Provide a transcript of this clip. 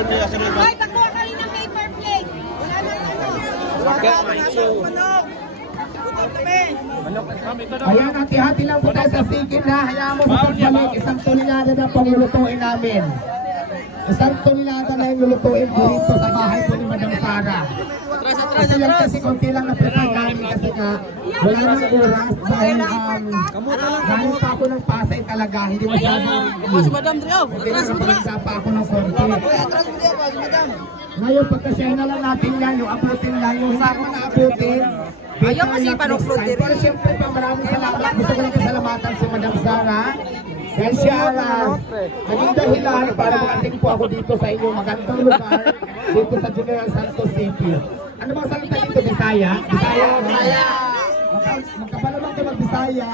Ay, pakuha ka rin ng paper plate. Wala nang ano. Ayan, hati-hati lang po tayo sa sikit na. Hayaan mo sa pagbalik. Isang tonelada na pong lulutuin namin. Isang tonelada na yung lulutuin po dito sa bahay po ni Madam Sara. Kasi lang kasi konti lang na prepare namin kasi nga wala nang oras dahil galing pa ako ng Pasay talaga. Hindi masyadong hindi nakapagsa pa ako ng konti. Ngayon pagkasya na lang natin yan, yung abutin lang, yung hindi ko na-abutin. Ayaw kasi panupload din. Pero siyempre pa maraming salamat. Gusto ko lang kasalamatan si Madam Sara. Dahil siya naging dahilan para makating po ako dito sa inyong magandang lugar dito sa General Santos City. Ano bang salita dito? Bisaya? Bisaya? Bisaya! Magkabalamang ko mag-Bisaya.